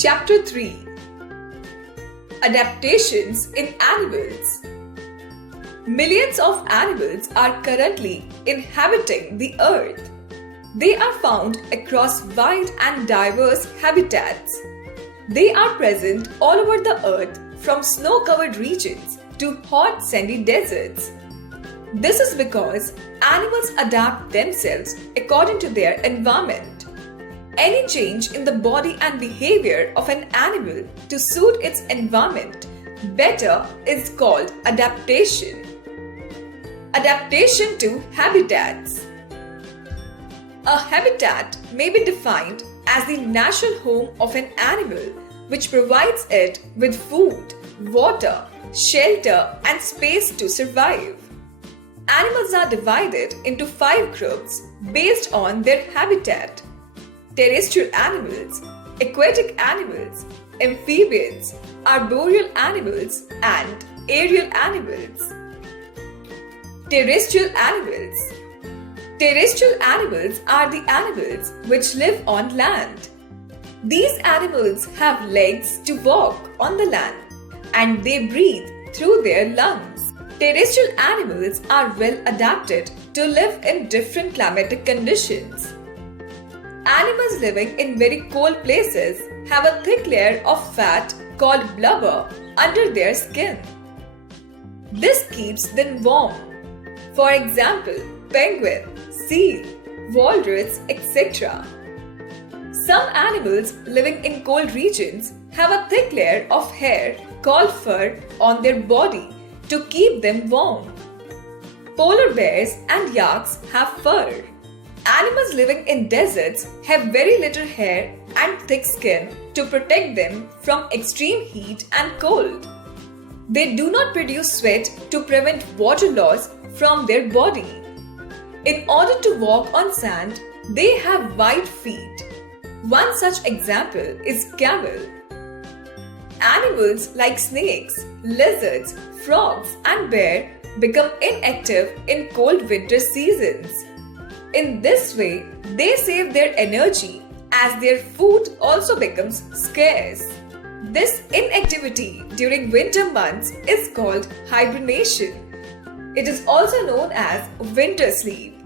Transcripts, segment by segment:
Chapter 3: Adaptations in Animals. Millions of animals are currently inhabiting the earth. They are found across wide and diverse habitats. They are present all over the earth, from snow-covered regions to hot sandy deserts. This is because animals adapt themselves according to their environment. Any change in the body and behavior of an animal to suit its environment better is called adaptation. Adaptation to habitats. A habitat may be defined as the natural home of an animal which provides it with food, water, shelter, and space to survive. Animals are divided into 5 groups based on their habitat: terrestrial animals, aquatic animals, amphibians, arboreal animals, and aerial animals. Terrestrial animals. Terrestrial animals are the animals which live on land. These animals have legs to walk on the land, and they breathe through their lungs. Terrestrial animals are well adapted to live in different climatic conditions. Animals living in very cold places have a thick layer of fat called blubber under their skin. This keeps them warm. For example, penguin, seal, walrus, etc. Some animals living in cold regions have a thick layer of hair called fur on their body to keep them warm. Polar bears and yaks have fur. Animals living in deserts have very little hair and thick skin to protect them from extreme heat and cold. They do not produce sweat to prevent water loss from their body. In order to walk on sand, they have wide feet. One such example is camel. Animals like snakes, lizards, frogs, and bear become inactive in cold winter seasons. In this way, they save their energy as their food also becomes scarce. This inactivity during winter months is called hibernation. It is also known as winter sleep.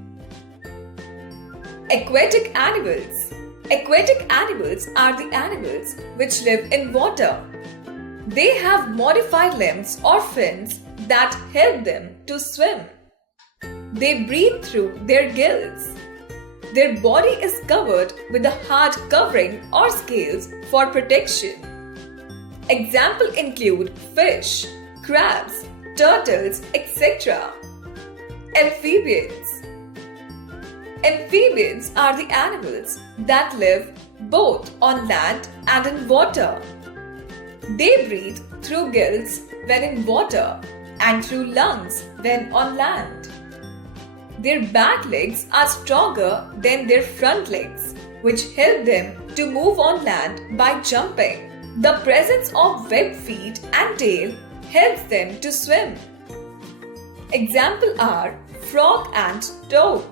Aquatic animals. Aquatic animals are the animals which live in water. They have modified limbs or fins that help them to swim. They breathe through their gills. Their body is covered with a hard covering or scales for protection. Examples include fish, crabs, turtles, etc. Amphibians. Amphibians are the animals that live both on land and in water. They breathe through gills when in water and through lungs when on land. Their back legs are stronger than their front legs, which help them to move on land by jumping. The presence of webbed feet and tail helps them to swim. Examples are frog and toad.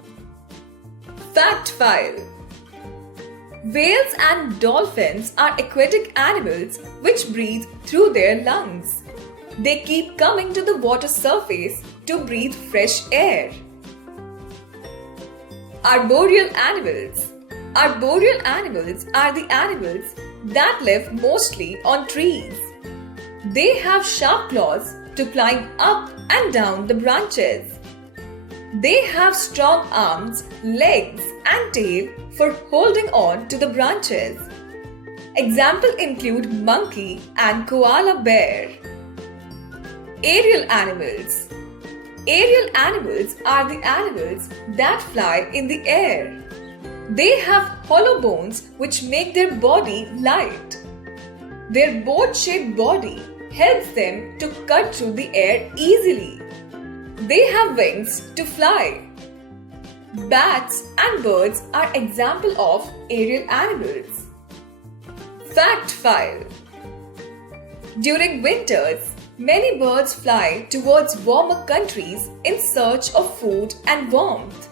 Fact file. Whales and dolphins are aquatic animals which breathe through their lungs. They keep coming to the water surface to breathe fresh air. Arboreal animals. Arboreal animals are the animals that live mostly on trees. They have sharp claws to climb up and down the branches. They have strong arms, legs, and tail for holding on to the branches. Examples include monkey and koala bear. Aerial animals. Aerial animals are the animals that fly in the air. They have hollow bones which make their body light. Their boat-shaped body helps them to cut through the air easily. They have wings to fly. Bats and birds are examples of aerial animals. Fact file. During winters, many birds fly towards warmer countries in search of food and warmth.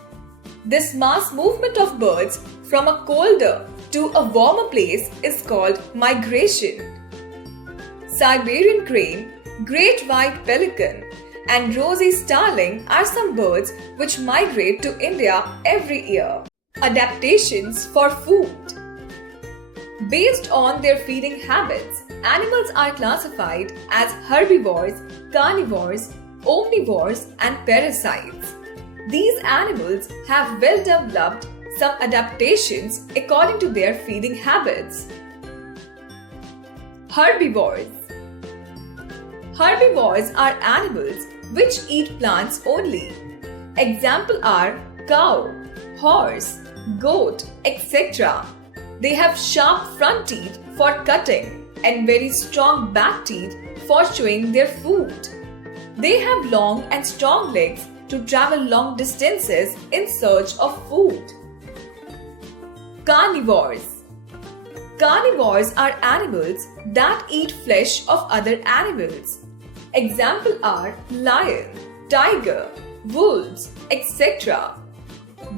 This mass movement of birds from a colder to a warmer place is called migration. Siberian crane, great white pelican, and rosy starling are some birds which migrate to India every year. Adaptations for food. Based on their feeding habits, animals are classified as herbivores, carnivores, omnivores, and parasites. These animals have well developed some adaptations according to their feeding habits. Herbivores. Herbivores are animals which eat plants only. Examples are cow, horse, goat, etc. They have sharp front teeth for cutting and very strong back teeth for chewing their food. They have long and strong legs to travel long distances in search of food. Carnivores. Carnivores are animals that eat flesh of other animals. Examples are lion, tiger, wolves, etc.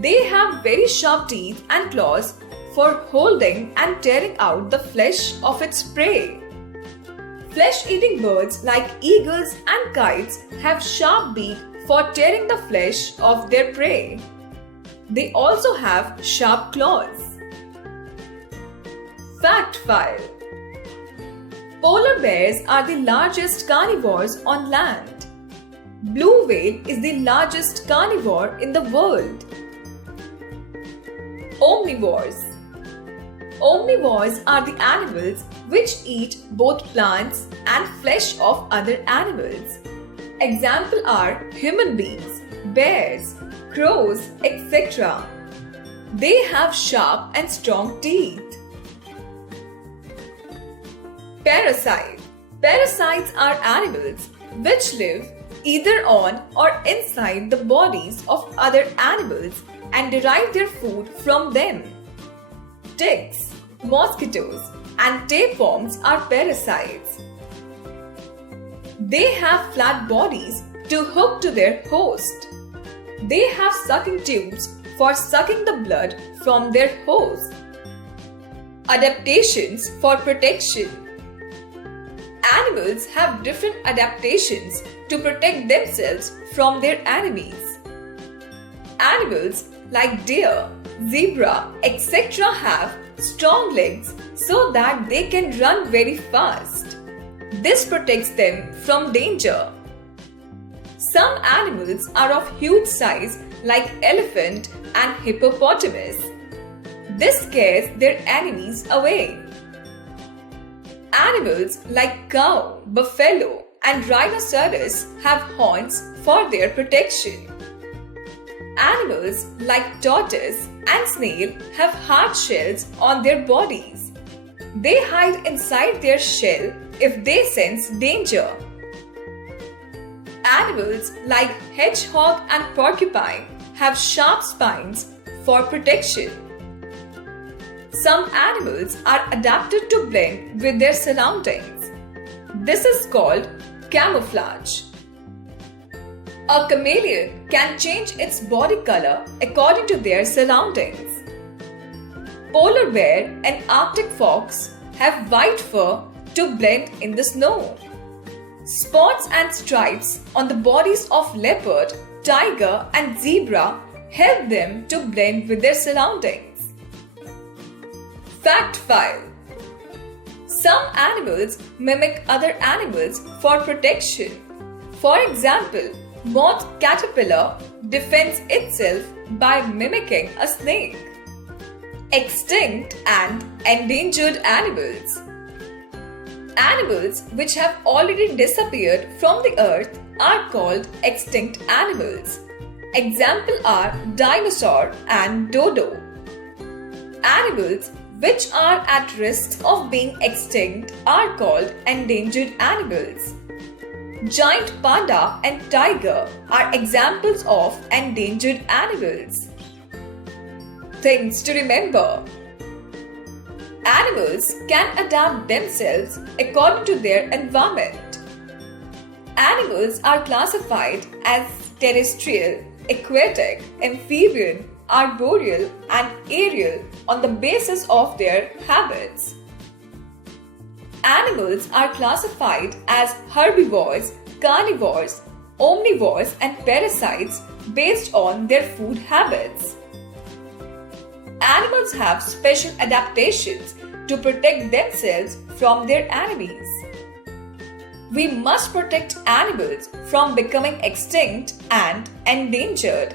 They have very sharp teeth and claws for holding and tearing out the flesh of its prey. Flesh-eating birds like eagles and kites have sharp beak for tearing the flesh of their prey. They also have sharp claws. Fact file. Polar bears are the largest carnivores on land. Blue whale is the largest carnivore in the world. Omnivores. Omnivores are the animals which eat both plants and flesh of other animals. Examples are human beings, bears, crows, etc. They have sharp and strong teeth. Parasite. Parasites are animals which live either on or inside the bodies of other animals and derive their food from them. Ticks, mosquitoes, and tapeworms are parasites. They have flat bodies to hook to their host. They have sucking tubes for sucking the blood from their host. Adaptations for protection. Animals have different adaptations to protect themselves from their enemies. Animals like deer, zebra, etc. have strong legs so that they can run very fast. This protects them from danger. Some animals are of huge size like elephant and hippopotamus. This scares their enemies away. Animals like cow, buffalo, and rhinoceros have horns for their protection. Animals like tortoise and snail have hard shells on their bodies. They hide inside their shell if they sense danger. Animals like hedgehog and porcupine have sharp spines for protection. Some animals are adapted to blend with their surroundings. This is called camouflage. A chameleon can change its body color according to their surroundings. Polar bear and Arctic fox have white fur to blend in the snow. Spots and stripes on the bodies of leopard, tiger, and zebra help them to blend with their surroundings. Fact file. Some animals mimic other animals for protection. For example, moth caterpillar defends itself by mimicking a snake. Extinct and endangered animals. Animals which have already disappeared from the earth are called extinct animals. Examples are dinosaur and dodo. Animals which are at risk of being extinct are called endangered animals. Giant panda and tiger are examples of endangered animals. Things to remember. Animals can adapt themselves according to their environment. Animals are classified as terrestrial, aquatic, amphibian, arboreal, and aerial on the basis of their habits. Animals are classified as herbivores, carnivores, omnivores, and parasites based on their food habits. Animals have special adaptations to protect themselves from their enemies. We must protect animals from becoming extinct and endangered.